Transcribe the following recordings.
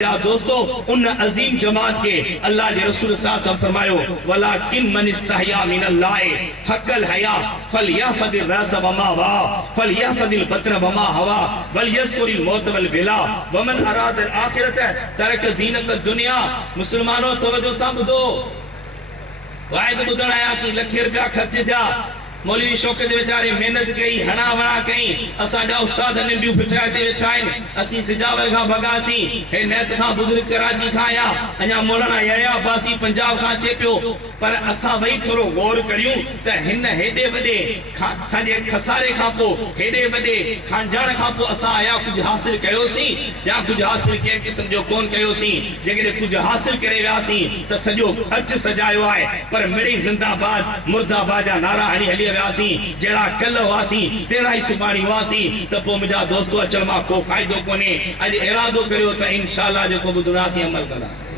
दोस्तों उन अजीम जमात के अल्लाह के रसूल सल्लल्लाहु अलैहि फरमायो वलाकिन मन इस्तहया मिनल्लाह हक़ल हया फलयहफदिर रस वमा वा फलयहफदिल बतर वमा हवा वलयस्कुरिल मौत वल बिला वमन अरादल आखिरत तरक ज़ीनत दुनिया। मुसलमानों तवज्जो सां ॿुधो, वाइद ॿुधण आयासीं, लख रुपया ख़र्च थिया, मौलवी शौकत बेचारे मेहनत कई, हणा वणा कई, असांजा उस्ताद नंढियूं फिटाए ते वेठा आहिनि, असीं सिजावर खां भगासीं, हे नैत खां बुज़ुर्ग कराची खां आया, अञा मौलाना याया अब्बासी पंजाब खां अचे पियो, पर असां वही थोरो गौर करियूं त हिन हेॾे वॾे असांजे खसारे खां पोइ हेॾे वॾे खांजाण खां पोइ असां आया कुझु हासिल कयोसीं या कुझु हासिल कंहिं क़िस्म जो कोन कयोसीं। जेकॾहिं कुझु हासिल करे वियासीं त सॼो ख़र्च सजायो आहे, पर मिड़ी ज़िंदाबाद मुर्दाबाद जा नारा हणी हली वियासीं, जहिड़ा कल्ह हुआसीं तहिड़ा ई सुभाणे हुआसीं, त पोइ मुंहिंजा दोस्तो अचण मां को फ़ाइदो कोन्हे। अॼु इरादो करियो त इंशाअल्लाह जेको ॿुधंदासीं अमल कंदासीं।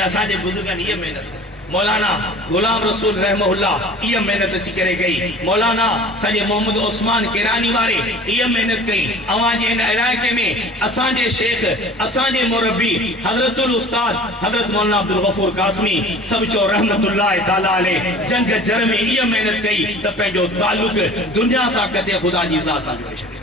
असांजे बुज़ुर्गनि इहा महिनत, मौलाना गुलाम रसूल रहमहुल्लाह इहा महिनत अची करे कई, मौलाना सॼे मोहम्मद उस्मान केरानी वारे इहा महिनत कई। अवां जे हिन इलाइक़े में असांजे शेख, असांजे मुरब्बी हज़रतुल उस्ताद हज़रत मौलाना अब्दुल गफूर कासमी सब चो रहमतुल्लाह ताला अलैह जंग जर में इहा महिनत कई त पंहिंजो ताल्लुक दुनिया सां कटे ख़ुदा जी ज़ात सां जोड़े छॾियो।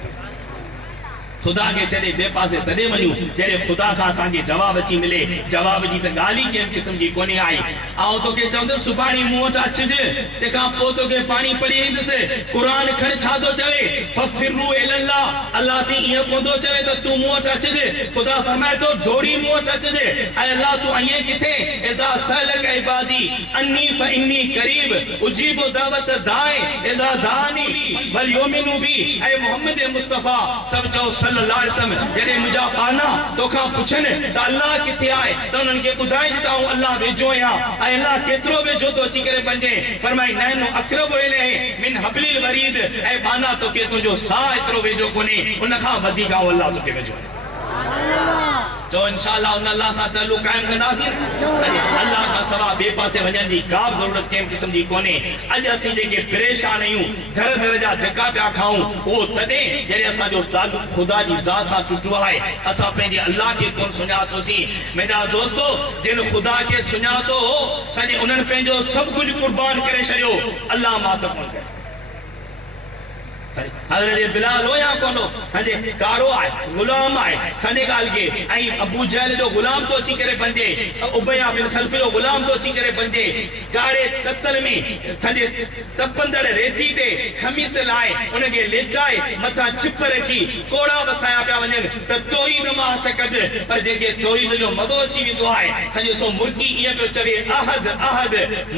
खुदा के चले बे पासे तॾे वञूं जॾहिं खुदा खां असांखे जवाब अची मिले। जवाब जी त ॻाल्हि ई कंहिं क़िस्म जी कोन्हे आई। ऐं तोखे चवंदुसि सुभाणे मूं वटि अचिजे, तंहिंखां पोइ तोखे पाणी पढ़ी ईंदुसि, क़ुर खण छा थो चवे, फफ़िरू इलल्लाह, अल्लाह से ईअं कोन थो चवे त तूं मूं वटि अचिजे, ख़ुदा फरमाए थो दौड़ी मूं वटि अचिजे। ऐं अल्लाह तूं आईं किथे, इज़ा सअलक इबादी अन्नी फइन्नी करीब उजीबु दावत दाए इज़ा दानी वल युमिनु बी। ऐं मोहम्मद मुस्तफ़ा सब चओ सल्लल्लाहु अलैहि वसल्लम जॾहिं मुंहिंजा पाना तोखां पुछनि त अल्लाह किथे आहे त उन्हनि खे ॿुधाइजे त आऊं अल्लाह वेझो आहियां। ऐं अल्लाह केतिरो वेझो थो अची करे बणिजे, फरमाई नैनो अक़रबु इलैहि मिन हब्लिल वरीद। ऐं पाना तोखे तुंहिंजो साह एतिरो वेझो कोन्हे, उनखां वधीक आऊं अल्लाह तोखे वेझो आहियां। तो इंशाअल्लाह उन अल्लाह सां ताल्लुक़ काइम कंदासीं। अल्लाह खां सवा ॿिए पासे वञण जी का बि ज़रूरत कंहिं क़िस्म जी कोन्हे। अॼु असीं जेके परेशान आहियूं, दर दर जा धका पिया खाऊं, उहो तॾहिं जॾहिं असांजो ताल्लुक़ ख़ुदा जी ज़ात सां टुटो आहे। असां पंहिंजे अल्लाह खे कोन सुञातोसीं। मुंहिंजा दोस्तो, जिन ख़ुदा खे सुञातो हो सॼे उन्हनि पंहिंजो सभु कुझु क़ुर्बान करे छॾियो, अल्लाह मां त कोन करे। हज़रत बिलाल हो या कोन हो, हजे कारो आहे, गुलाम आहे, सॼे ॻाल्हि खे। ऐं अबू जहल जो गुलाम तो अची करे बणिजे, उबैया बिन खल्फ जो गुलाम तो अची करे बणिजे। कारे कत्ल में सॼे तपंदड़ रेती ते खमीस लाए उनखे लेटाए मथां छिप रखी कोड़ा वसाया पिया वञनि त तौहीद मां हथ कढ। पर जेके तौहीद जो मज़ो अची वेंदो आहे, सॼो सो मुर्गी ईअं पियो चवे अहद अहद,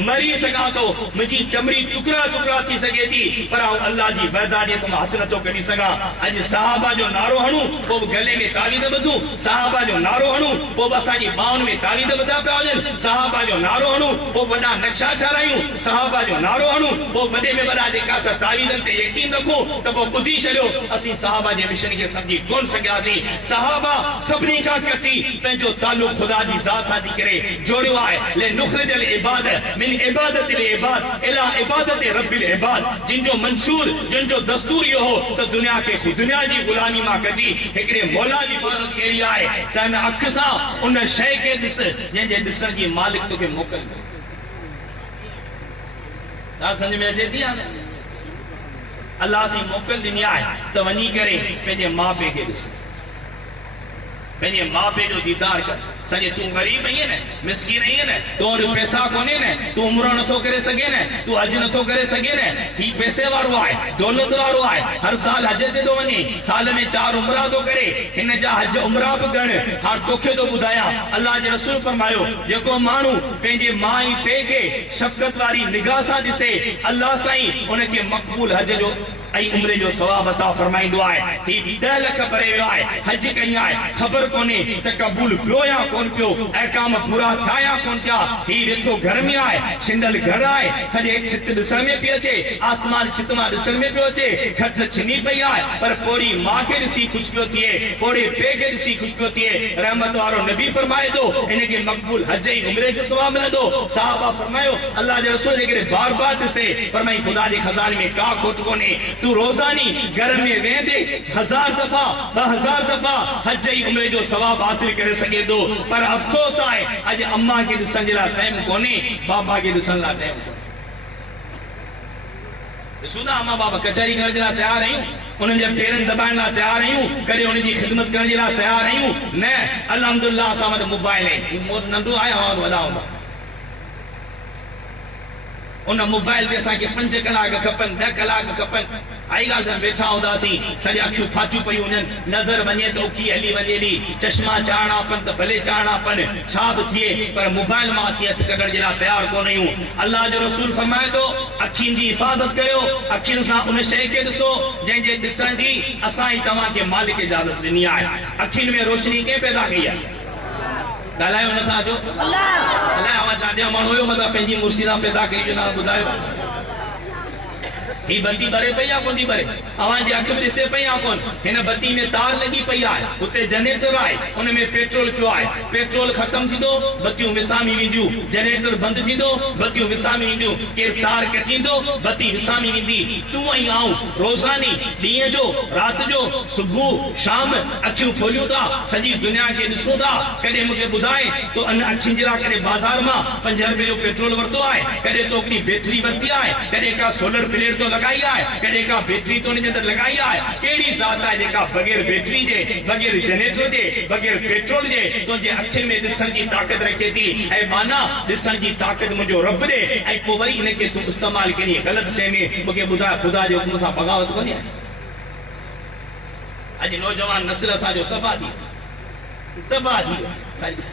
मरी सघां थो, मुंहिंजी चमड़ी टुकड़ा टुकड़ा थी सघे थी, पर आऊं अल्लाह जी वहदानियत मां हथ नथो कढी सघां। अॼु सहाबा जो नारो हणूं, पोइ गले में तावीज़ ॿधूं, सहाबा जो नारो हणूं, पोइ असांजी ॿाहुनि में तावीज़ ॿधा पिया वञनि, सहाबा जो नारो हणूं, पोइ वॾा नक्शा ठारायूं, सहाबा जो नारो हणूं, पोइ वॾे में वॾा जेका असां तावीज़नि ते यकीन रखूं त पोइ ॿुधी छॾियो असीं सहाबा जे मिशन खे सम्झी कोन सघियासीं। सहाबा सभिनी खां कटी पंहिंजो ताल्लुक़ ख़ुदा जी ज़ात सां थी करे जोड़ियो आहे। ले नुख़रिजल इबाद मिन इबादतिल इबाद इला इबादत रब्बिल इबाद। जिन जो मंशूर, जिन जो दस्तूर इहो हो त दुनिया खे दुनिया जी ग़ुलामी मां कढी हिकिड़े मौला जी इबादत कहिड़ी आहे त हिन अख सां उन शइ खे ॾिस जंहिंजे ॾिसण जी मालिक तोखे मोकल। सम्झ में अचे थी? अल्लाह सां मोकल ॾिनी आहे त वञी करे पंहिंजे माउ पीउ खे ॾिस, पंहिंजे माउ पीउ जो दीदार कर। सॼे तूं ग़रीब आहीं न, मिसकीन आहीं न, तो वटि पैसा कोन्हे न, तूं उमिरो नथो करे सघे न, तूं हज नथो करे सघे न, ही पैसे वारो आहे, दौलत वारो आहे, हर साल हज ते थो वञे, साल में 4 उमरा थो करे, हिन जा हज उमरा बि गण। हाणे तोखे थो ॿुधायां, अल्लाह जे रसूल फरमायो जेको माण्हू पंहिंजे माउ ऐं पीउ खे शफ़क़त वारी निगाह सां ॾिसे, अल्लाह साईं उनखे मक़बूल हज जो ऐं उम्रे जो सवाब अता फरमाईंदो आहे। ही 10 लख भरे वियो आहे, हज कई आहे, ख़बर कोन्हे त क़बूल पियो या कोन पियो अहकाम पूरा थिया कोन थिया ही ॾिठो घर में आहे छिंडल घर आहे सॼे छित ॾिसण में पियो अचे आसमान छित मां ॾिसण में पियो अचे खट छिनी पई आहे पर पोड़ी मां खे ॾिसी ख़ुशि पियो थिए पोड़े पीउ खे ॾिसी ख़ुशि पियो थिए रहमत वारो नबी फरमाए थो इनखे मक़बूल हज ऐं उमरे जो सवाब मिलंदो साहबा फरमायो अल्लाह जे रसूल जेकॾहिं बार बार ॾिसे फरमाई खुदा जे खज़ाने में का खोट कोन्हे तू रोज़ानी घर में वेंदे 1000 दफ़ा 2000 दफ़ा हज ऐं उमरे जो सवाब हासिल करे सघे थो पर अफ़सोस आहे अॼु अम्मा खे ॾिसण जे लाइ टाइम कोन्हे बाबा खे ॾिसण लाइ टाइम कोन्हे ॾिसूं था अम्मा बाबा कचहरी करण जे लाइ तयार आहियूं उन्हनि जे पेरनि दॿाइण लाइ तयार आहियूं कॾहिं उन्हनि जी ख़िदमत करण जे लाइ तयार आहियूं न अल्हम्दुलिल्लाह असां वटि मोबाइल आहिनि नंढो आहे वॾा हूंदा उन मोबाइल ते असांखे 5 कलाक खपनि 10 कलाक खपनि आई ॻाल्हि त वेठा हूंदासीं सॼी अखियूं फाचूं पयूं वञनि नज़र वञे त उकी हली वञे थी चश्मा चाढ़णा पनि त भले चाढ़णा पनि छा बि थिए पर मोबाइल मां असीं हथ कढण जे लाइ तयार कोन आहियूं अल्लाह जो रसूल फरमाए थो अखियुनि जी हिफ़ाज़त कयो अखियुनि सां उन शइ खे ॾिसो जंहिंजे ॾिसण जी असां ई तव्हांखे मालिक इजाज़त ॾिनी आहे अखियुनि में रोशनी कंहिं पैदा कई आहे ॻाल्हायो नथा अचो अलाए आवाज़ छा ॾियां माण्हू हुयो मतिलबु पंहिंजी मुर्सी सां पैदा कई जो न ॿुधायो ही बत्ती बरे पई आहे कोन थी बरे अवां जी अखि में ॾिसे पई आहे कोन हिन बत्ती में तार लॻी पई आहे उते जनरेटर आहे उन में पेट्रोल पियो आहे पेट्रोल ख़तम थींदो बत्तियूं विसामी वेंदियूं जनरेटर बंदि थींदो बत्तियूं विसामी वेंदियूं केरु तार कटींदो बत्ती विसामी वेंदी तूं ऐं आऊं रोज़ानी ॾींहं जो राति जो सुबुह शाम अखियूं खोलियूं था सॼी दुनिया खे ॾिसूं था कॾहिं मूंखे ॿुधाए तो अन अखियुनि जे लाइ कॾहिं बाज़ार मां 5 रुपए जो पेट्रोल वरितो आहे कॾहिं तो हिकिड़ी बैटरी वरिती आहे कॾहिं का सोलर प्लेट तो लगाई आहे कॾहिं का बैटरी तो उनजे अंदरि लगाई आहे कहिड़ी ज़ात आहे जेका बग़ैर बैटरी जे बग़ैर जनरेटर जे बग़ैर पेट्रोल जे तुंहिंजे अखियुनि में ॾिसण जी ताक़त रखे थी ऐं माना ॾिसण जी ताक़त मुंहिंजो रब ॾे ऐं पोइ वरी इनखे तूं इस्तेमालु करी ग़लति शइ में मूंखे ॿुधाए ख़ुदा जे हुकुम सां बग़ावत कोन्हे अॼु नौजवान नस्ल असांजो तबाह थी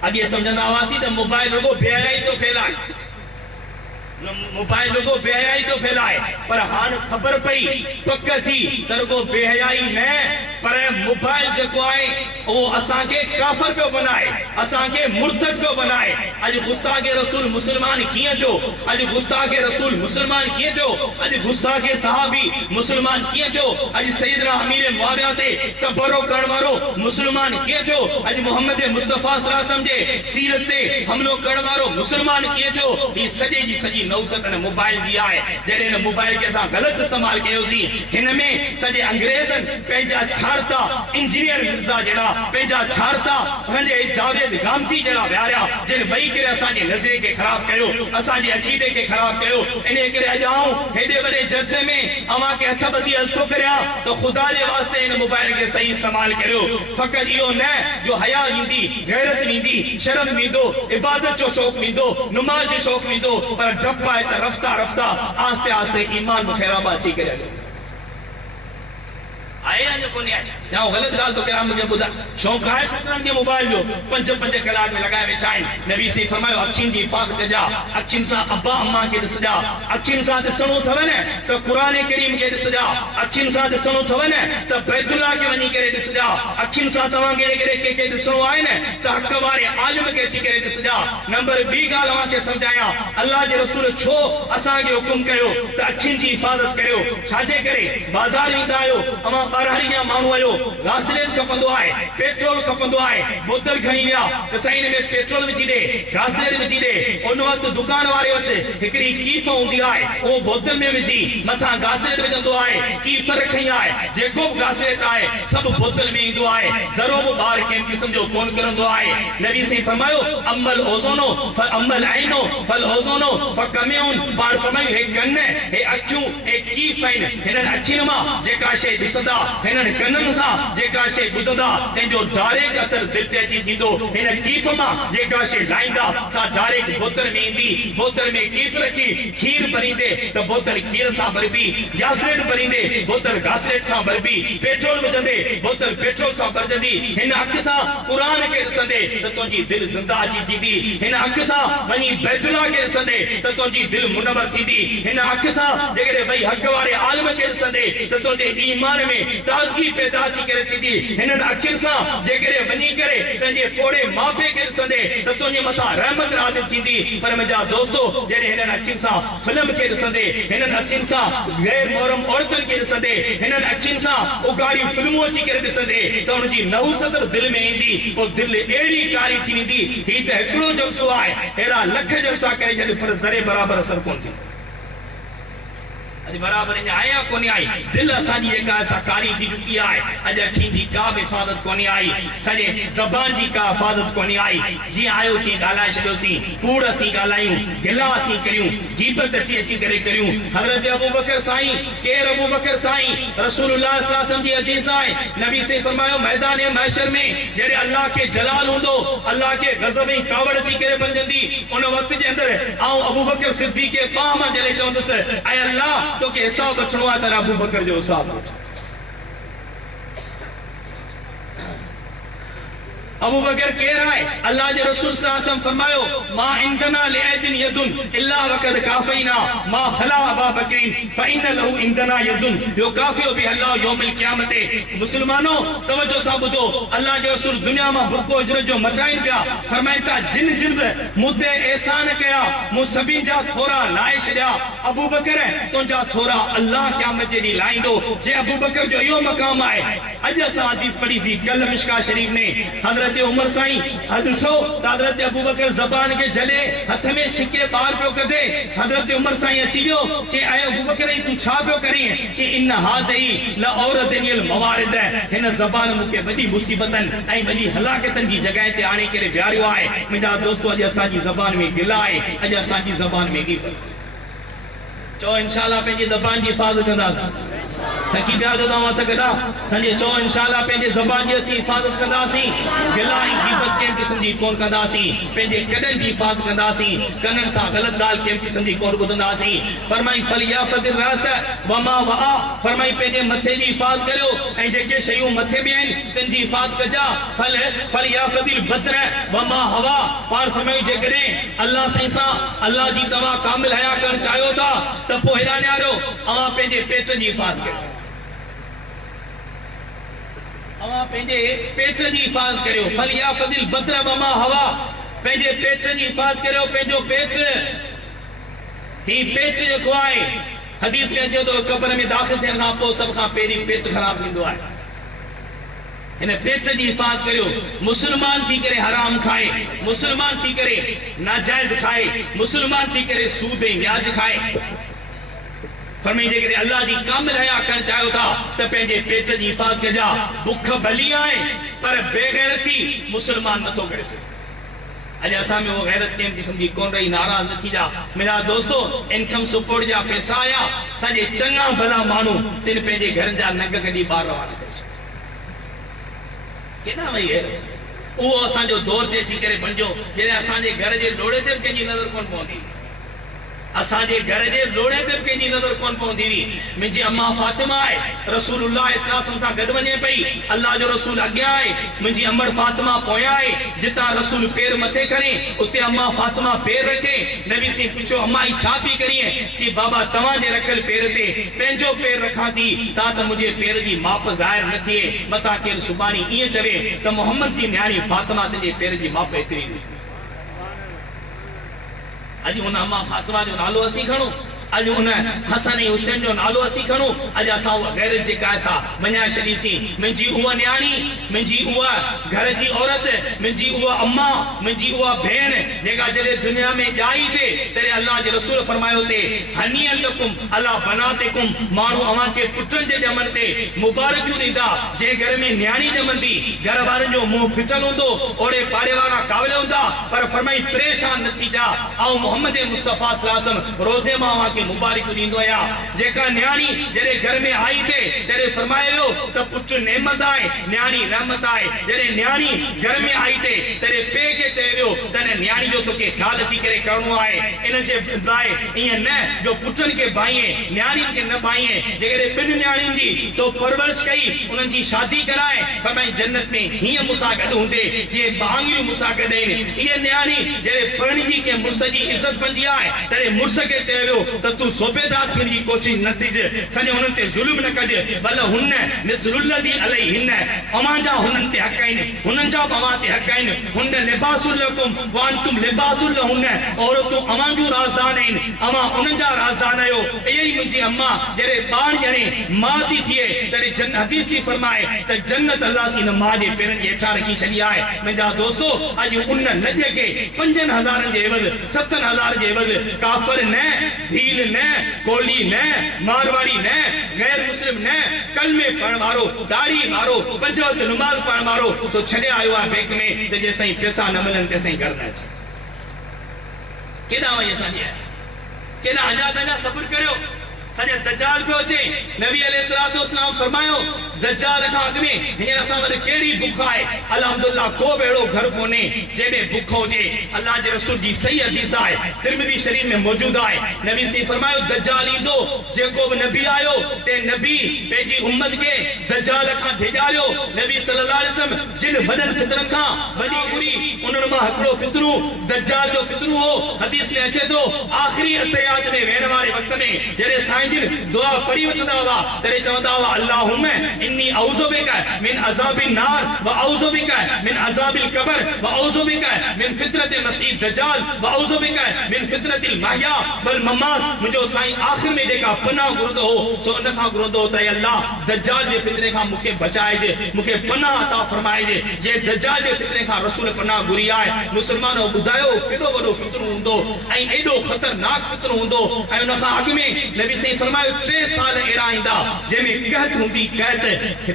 अॻे सम्झंदा हुआसीं त मोबाइल रुगो बेहयाई थो फैलाए मोबाइल रुगो बेहयाई तो फैलाए पर हाण खबर पई पक थी त रुगो बेहयाई न पर मोबाइल जेको आहे वो असांखे काफ़िर पियो बनाए असांखे मुर्तद पियो बनाए अॼु गुस्ताखे रसूल मुस्लमान कीअं थियो अॼु गुस्ताखे रसूल मुस्लमान कीअं थियो अॼु गुस्ताखे सहाबी मुस्लमान कीअं थियो अॼु सैयदना अमीर मुआविया ते कबरो करण वारो मुस्लमान कीअं थियो अॼु मोहम्मद मुस्तफा सल्लल्लाहु अलैहि वसल्लम जे सीरत ते हमलो करण वारो मुस्लमान कीअं थियो ही सॼे जी सॼी नौसत मोबाइल जी आहे जॾहिं हिन मोबाइल खे असां ग़लति इस्तेमालु कयोसीं हिन में सॼे अंग्रेज़नि पंहिंजा छाड़ता इंजीनियर मिर्ज़ा जहिड़ा पंहिंजा छाड़ता पंहिंजे जावेद गामती जहिड़ा विहारिया जिन वेही करे असांजे नज़रे खे ख़राब कयो असांजे अक़ीदे खे ख़राब कयो इन करे अॼु आऊं हेॾे वॾे जलसे में अव्हांखे हथ ॿधी अर्ज़ु थो करियां त ख़ुदा जे वास्ते हिन मोबाइल खे सही इस्तेमालु करियो फ़क़ति इहो न जो हया ईंदी गैरत ईंदी शर्म ईंदो इबादत जो शौक़ ईंदो नमाज़ जो शौक़ ईंदो पर डप आहे त रफ्ता रफ्ता आस्ते आस्ते ईमान में ख़ैराबा अची करे आए जो कोन्हे या ग़लत ॻाल्हि तो कयां मूंखे ॿुधा शौक़ु आहे छोकिरनि खे मोबाइल जो 5 कलाक में लगाए वेठा आहिनि नबी से फरमायो अखियुनि जी हिफ़ाज़त कजा अखियुनि सां अब्बा अम्मा खे ॾिसजा अखियुनि सां ॾिसणो अथव न त क़ुर करीम खे ॾिसजा अखियुनि सां ॾिसणो अथव न त बैतुल्लाह खे वञी करे ॾिसजा अखियुनि सां तव्हांखे कंहिंखे ॾिसणो आहे न त हक़ वारे आलिम खे अची करे ॾिसजा नंबर ॿी ॻाल्हि तव्हांखे सम्झायां अल्लाह जे रसूल छो असांखे हुकुम कयो त अखियुनि जी हिफ़ाज़त करियो छाजे करे बाज़ार वेंदा आहियो अवां ॿारहड़ी जा माण्हू आहियो गासलेज खपंदो आहे पेट्रोल खपंदो आहे बोतल खणी विया त साईं हिन में पेट्रोल विझी ॾे गासलेज विझी ॾे उन वक़्तु दुकान वारे वटि हिकिड़ी कीफ़ हूंदी आहे उहो बोतल में विझी मथां गासलेज विझंदो आहे कीफ़ रखी आहे जेको बि गासलेज आहे सभु बोतल में ईंदो आहे ज़रो बि ॿार कंहिं क़िस्म जो कोन करंदो आहे नबी साईं फरमायो अमल ओज़ोनो अमल आइनो फल ओज़ोनो फकमियुन पाण फरमायो हे कन हे अखियूं हे कीफ़ आहिनि हिननि अखियुनि मां जेका शइ ॾिसंदा हिननि कननि सां जेका शइ ॿुधंदा तंहिंजो डायरेक्ट असर दिलि ते अची थींदो हिन कीफ़ मां जेका शइ लाहींदा सा डायरेक्ट बोतल में ईंदी बोतल में कीफ़ रखी खीर भरींदे त बोतल खीर सां भरबी गासलेट भरींदे बोतल गासलेट सां भरबी पेट्रोल विझंदे बोतल पेट्रोल सां भरजंदी हिन अखि सां क़ुर खे ॾिसंदे त तुंहिंजी दिलि ज़िंदा अची थींदी हिन अखि सां वञी बैतुल्लाह खे ॾिसंदे त तुंहिंजी दिलि मुनवर थींदी हिन अखि सां जेकॾहिं भई हक़ वारे आलिम खे ॾिसंदे त तुंहिंजे ईमान में ताज़गी पैदा अची करे थींदी हिननि अखियुनि सां जेकॾहिं वञी करे पंहिंजे पोड़े माउ पीउ खे ॾिसंदे त तुंहिंजे मथां रहमत नाज़िल थींदी पर मुंहिंजा दोस्तो जॾहिं हिननि अखियुनि सां फिल्म खे ॾिसंदे हिननि अखियुनि सां गैर मोहरम औरतुनि खे ॾिसंदे हिननि अखियुनि सां उगाड़ी फिल्मूं अची करे ॾिसंदे त हुनजी नहुसत दिलि में ईंदी पोइ दिलि अहिड़ी कारी थी वेंदी ही त हिकिड़ो जलसो आहे अहिड़ा लख जलसा करे छॾे पर ज़रे बराबरि असर कोन थींदो अॼु बराबरि अञा आया कोन आई दिलि असांजी जेका असां कारी थी चुकी आहे अॼु अखियुनि जी का बि हिफ़ाज़त कोन आई सॼे ज़बान जी का हिफ़ाज़त कोन आई जीअं आयो तीअं ॻाल्हाए छॾियोसीं कूड़ असीं ॻाल्हायूं गिला असीं करियूं गीबत अची करे करियूं हज़रत अबू बकर साईं केरु अबू बकर साईं रसूलुल्लाह सल्लल्लाहु अलैहि वसल्लम जी हदीस आहे नबी से फरमायो मैदान महशर में जॾहिं अल्लाह खे जलाल हूंदो अल्लाह खे गज़ब ऐं कावड़ अची करे बणजंदी उन वक़्त जे अंदरि आउं अबू बकर सिद्दीक़ खे पाह मां जले चवंदुसि ऐं अल्लाह तो के हिसाब वठणो आहे त अबू बकर जो हिसाब अबू बकर केर है अल्लाह के रसूल सल्लल्लाहु अलैहि वसल्लम फरमायो मा इंदना लिअदिन यदुन इल्ला वक़द काफैना मा खला अबा बकरिन फइन लहु इंदना यदुन यो काफियो भी अल्लाह यौमिल क़यामत मुसलमानो तवज्जो सां ॿुधो अल्लाह के रसूल दुनिया में बुरको अजर जो मचाइन पिया फरमाइन था जिन जिन मुद्दे एहसान कया मु सभिनि जा थोरा लाए छॾिया अबू बकर तुंहिंजा थोरा अल्लाह क़यामत जे ॾींहुं लाईंदो जे अबू बकर जो इहो मक़ाम आहे अॼु असां हदीस पढ़ीसीं कल मिशका शरीफ में हज़रत उमर साईं ॾिसो हज़रत अबू बकर ज़बान के जले हथ में छिके बार पियो कढे हज़रत उमर साईं अची वियो चे आए अबू बकर तू छा पियो करीं चे इन हाज़ई ला औरतनिल मवारिद हिन ज़बान मूंखे वॾी मुसीबतनि ऐं वॾी हलाकतनि जी जॻह ते आणे करे विहारियो आहे मुंहिंजा दोस्तो अॼु असांजी ज़बान में गिला आहे अॼु असांजी ज़बान में गिबत चओ इंशाअल्लाह पंहिंजी ज़बान जी हिफ़ाज़त कंदासीं थकी पिया जो तव्हां त गॾा संजे चओ इंशाअल्लाह पंहिंजे ज़बान जी असीं हिफ़ाज़त कंदासीं गिला ऐं गीबत कंहिं क़िस्म जी कोन कंदासीं पंहिंजे कॾनि जी हिफ़ाज़त कंदासीं कननि सां ग़लति ॻाल्हि कंहिं क़िस्म जी कोन ॿुधंदासीं फरमाई फलियाफ़दिल रस वमा वआ फरमाई पंहिंजे मथे जी हिफ़ाज़त करियो ऐं जेके शयूं मथे में आहिनि तिन जी हिफ़ाज़त कजा फलियाफ़दिल बदर वमा हवा पाण फरमाई जेकॾहिं अल्लाह साईं सां अल्लाह जी तव्हां कामिल हया करणु चाहियो था त पोइ हेॾा न्यारो अवां पंहिंजे पेट जी हिफ़ाज़त करियो अवां पंहिंजे पेट जी हिफ़ाज़त करियो फलियाफ़दिल बदर वमा हवा पंहिंजे पेट जी हिफ़ाज़त करियो पंहिंजो पेट ही पेट जेको आहे हदीस में अचे थो कब्र में दाख़िल थियण खां पोइ सभ खां पहिरीं पेट ख़राब थींदो आहे हिन पेट जी हिफ़ाज़त करियो मुसलमान थी करे हराम खाए मुसलमान थी करे नाजायज़ खाए मुसलमान थी करे सूद ऐं व्याज खाए फरमाई जेकॾहिं अल्लाह जी कामिल हया करणु चाहियो था त पंहिंजे पेट जी हिफ़ाज़त कजा बुख भली आहे पर बेगैरती मुसलमान नथो करे सघे अॼु असां में उहो गैरत कंहिं क़िस्म जी कोन रही नाराज़ न थी जा मुंहिंजा दोस्तो इनकम सपोर्ट जा पैसा आया सॼे चङा भला माण्हू तिन पंहिंजे घरनि जा नंग कढी ॿार रवाना करे छॾिया केॾां वई उहो असांजो दौर ते अची करे बणिजो जॾहिं असांजे घर जे लोड़े ते बि कंहिंजी नज़र कोन पवंदी असांजे घर जे लोड़े ते कंहिंजी नज़र कोन पवंदी हुई मुंहिंजी अम्मा फातिमा आहे रसूलुल्लाह सल्लल्लाहु अलैहि वसल्लम सां गॾु वञे पई अल्लाह जो रसूल अॻियां आहे मुंहिंजी अमड़ फातिमा पोयां आहे जितां रसूल पेर मथे खणे उते अम्मा फातिमा पेर रखे नबी से पुछो अम्मा ही छा पई करीं जी बाबा तव्हांजे रखियल पेर ते पंहिंजो पेर रखां थी ता त मुंहिंजे पेर जी माप ज़ाहिर न थिए मथां केरु सुभाणे ईअं चवे त मोहम्मद जी न्याणी फातिमा तुंहिंजे पेर जी माप एतिरी हुई अॼु उन अम्मा फातिमा जो नालो असीं खणूं अॼु उन हसन ऐं हुसैन जो नालो असीं खणूं अॼु असां उहा गैरत जेका असां मञाए छॾीसीं मुंहिंजी उहा न्याणी मुंहिंजी उहा घर जी औरत मुंहिंजी उहा अम्मा मुंहिंजी उहा भेण जेका जॾहिं दुनिया में ॼाई थिए तॾहिं अल्लाह जे रसूल फरमायो ते हनीअल लकुम अला बनातिकुम माण्हू अव्हां खे पुटनि जे ॼमण ते मुबारकियूं ॾींदा जे घर में न्याणी ॼमंदी घर वारनि जो मुंहुं फिचल हूंदो ओड़े पाड़े वारा कावल हूंदा पर फरमाई परेशान न थी जा ऐं मोहम्मद मुस्तफ़ा सल्लल्लाहु अलैहि वसल्लम रोज़े मां मुबारक ॾींदो आहियां जेका न्याणी जॾहिं घर में आई थे तॾहिं फरमायो त पुट नेमत आहे न्याणी रहमत आहे जॾहिं न्याणी घर में आई थे तॾहिं पीउ खे चए वियो त न्याणी जो तोखे ख़्यालु अची करे करणो आहे इन जे लाइ ईअं न जो पुटनि खे भाईं न्याणियुनि खे न भाईं जेकॾहिं ॿिनि न्याणियुनि जी तो परवरिश कई उन्हनि जी शादी कराए फरमाई जन्नत में हीअं मूंसां गॾु हूंदे जीअं भांगियूं मूंसां गॾु आहिनि इहा न्याणी जॾहिं परिणिजी के मुड़ुस जी इज़त बंदी आहे तॾहिं मुड़ुस खे चए वियो त तू सूबेदार थियण जी कोशिश न थिजे सॼो हुननि ते ज़ुल्म न कजे भले हुन मिसलुल्लज़ी अलैहिन अवां जा हुननि ते हक़ आहिनि हुननि जा अवां ते हक़ आहिनि हुन लिबासुल लकुम व अंतुम लिबासुल लहुन औरतूं अवां जूं राज़दान आहिनि अवां उन्हनि जा राज़दान आहियो इहा ई मुंहिंजी अम्मा जॾहिं ॿार ॼणे माउ थी थिए तॾहिं हदीस थी फरमाए त जन्नत अल्लाह सी हिन माउ जे पेरनि जी इच्छा रखी छॾी आहे मुंहिंजा दोस्तो अॼु उन नज खे 5000 जे एवज़ 7000 जे एवज़ काफ़िर न भील न कोली न मारवाड़ी न गैर मुस्लिम न कलमे पढ़ण वारो दाढ़ी वारो 5 वक़्त नमाज़ पढ़ण वारो तो छॾे आयो आहे बैंक में त जेसिताईं पैसा न मिलनि तेसिताईं घर न अचे केॾां वई असांजी केॾां अञा सब्र करियो सॼे दज्जाल पियो अचे नबी अलैहिस्सलातु वस्सलाम फरमायो दज्जाल खां अॻु में हींअर असां वटि कहिड़ी बुख आहे अल्हम्दुलिल्लाह को बि अहिड़ो घर कोन्हे जंहिंमें बुख हुजे अल्लाह जे रसूल जी सही हदीस आहे तिरमिज़ी शरीफ़ में मौजूद आहे नबी सी फरमायो दज्जाल ईंदो जेको बि नबी आयो ते नबी पंहिंजी उम्मत खे दज्जाल खां डिॼारियो नबी सल्लल्लाहु अलैहि वसल्लम जिन वॾनि फितरनि खां वॾी बुरी उन्हनि मां हिकिड़ो फितरू दज्जाल जो फितरू हो हदीस में अचे थो आख़िरी अतयात में वेहण वारे वक़्त में जॾहिं साईं दुआ पढ़ी वठंदा हुआ तॾहिं चवंदा हुआ अल्लाहुम्मा इन्नी अऊज़ु बिका मिन अज़ाबिन नार व अऊज़ु बिका मिन अज़ाबिल क़ब्र व अऊज़ु बिका मिन फितरतिल मसीह दज्जाल व अऊज़ु बिका मिन फितरतिल महया वल ममात मुंहिंजो साईं आख़िर में जेका पनाह घुरंदो हो सो उन खां घुरंदो हो त अल्लाह दज्जाल जे फितरे खां मूंखे बचाइजे मूंखे पनाह अता फरमाइजे जे दज्जाल जे फितरे खां रसूल पनाह घुरी आहे मुस्लमानो ॿुधायो केॾो वॾो फितरो हूंदो ऐं एॾो ख़तरनाक फितरो हूंदो ऐं उन खां अॻु में नबी साईं फरमायो 3 साल अहिड़ा ईंदा जंहिंमें कहत हूंदी कहत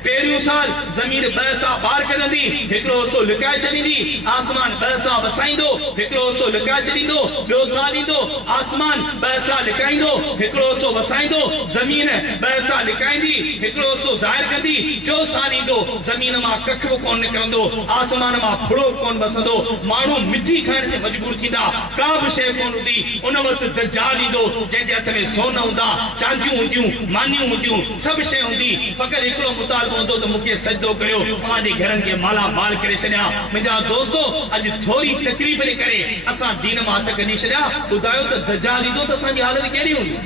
पहिरियों साल ज़मीन 2 सां पार करंदी हिकिड़ो हिसो लिकाए छॾींदी आसमान 2 सां वसाईंदो हिकिड़ो हिसो लिकाए छॾींदो ॿियो साल ईंदो आसमान 2 सां लिकाईंदो हिकिड़ो हिसो वसाईंदो ज़मीन 2 सां लिकाईंदी हिकिड़ो हिसो ज़ाहिर कंदी टियों साल ईंदो ज़मीन मां कख बि कोन निकिरंदो आसमान मां फुड़ो कोन बसंदो माण्हू मिटी खाइण ते मजबूर थींदा का बि शइ कोन हूंदी उन वक़्तु दज्जाल ईंदो जंहिंजे हथ में सोन हूंदा चांदियूं हूंदियूं मानियूं हूंदियूं सभु शइ हूंदी फ़क़ति हिकिड़ो मुतालबो हूंदो त मूंखे सजदो करियो तव्हांजे घरनि खे माला माल करे छॾिया मुंहिंजा दोस्तो अॼु थोरी तकलीफ़ जे करे असां दीन मां हथ कढी छॾिया ॿुधायो त दज्जाल ईंदो त असांजी हालत कहिड़ी हूंदी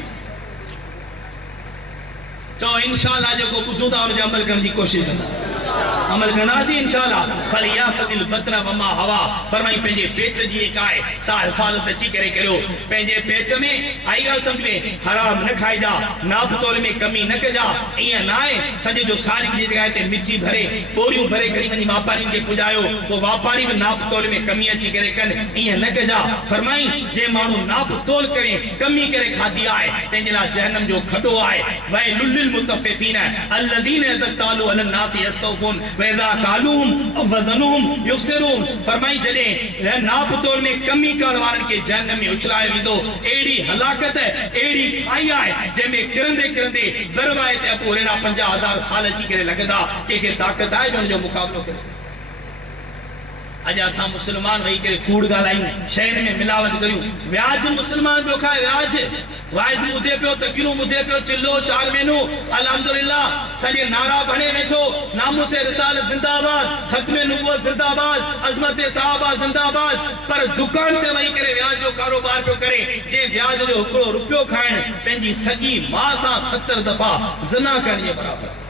चओ इंशाअल्लाह जेको ॿुधूं था हुनजे अमल करण जी कोशिशि कंदासीं अमल कंदासीं इंशाअल्लाह फलियाफ़दिल बतन वमा हवा फरमाई पंहिंजे पेट जी जेका आहे सा हिफ़ाज़त अची करे करियो पंहिंजे पेट में आई ॻाल्हि सम्झ में हराम न खाइजा नाप तोल में कमी न कजा ईअं न आहे सॼे जो सारी जी जॻह ते मिर्ची भरे बोरियूं भरे खणी वञी वापारियुनि खे पुॼायो पोइ वापारी बि नाप तोल में कमी अची करे कनि ईअं न कजा फरमाई जे माण्हू नाप तोल करे कमी करे खाधी आहे तंहिंजे लाइ जहन्नम जो खॾो आहे वैलुल लिलमुतफ़िफ़ीन अलज़ीन यततालू अलन नास यस्तौफ़ून वइज़ा कालूहुम अव वज़नुहुम युख़्सिरून फरमाई जॾहिं नाप तोल में कमी करण वारनि खे जहन्नम में उछलायो वेंदो अहिड़ी हलाकत अहिड़ी खाई आहे जंहिंमें किरंदे किरंदे दरवाज़े ते अबू हुरैरा 50,000 साल अची करे लॻंदा कंहिंखे ताक़त आहे जो हुनजो मुक़ाबिलो करे सघे अॼु असां मुस्लमान वेही करे कूड़ ॻाल्हायूं शहर में मिलावट करियूं व्याज मुस्लमान पियो खाए व्याज वाइज़ ॿुधे पियो तक़रीरूं ॿुधे पियो चिल्लो 4 महीनो अल्हम्दुलिल्लाह सॼे नारा भणे वेठो नामूसे रिसालत जिंदाबाद ख़त्मे नबूवत जिंदाबाद अज़मते सहाबा जिंदाबाद पर दुकान ते वेही करे व्याज जो कारोबार पियो करे जे व्याज जो हिकिड़ो रुपयो खाइण पंहिंजी सॼी माउ सां 70 दफ़ा ज़िना करण जे बराबरि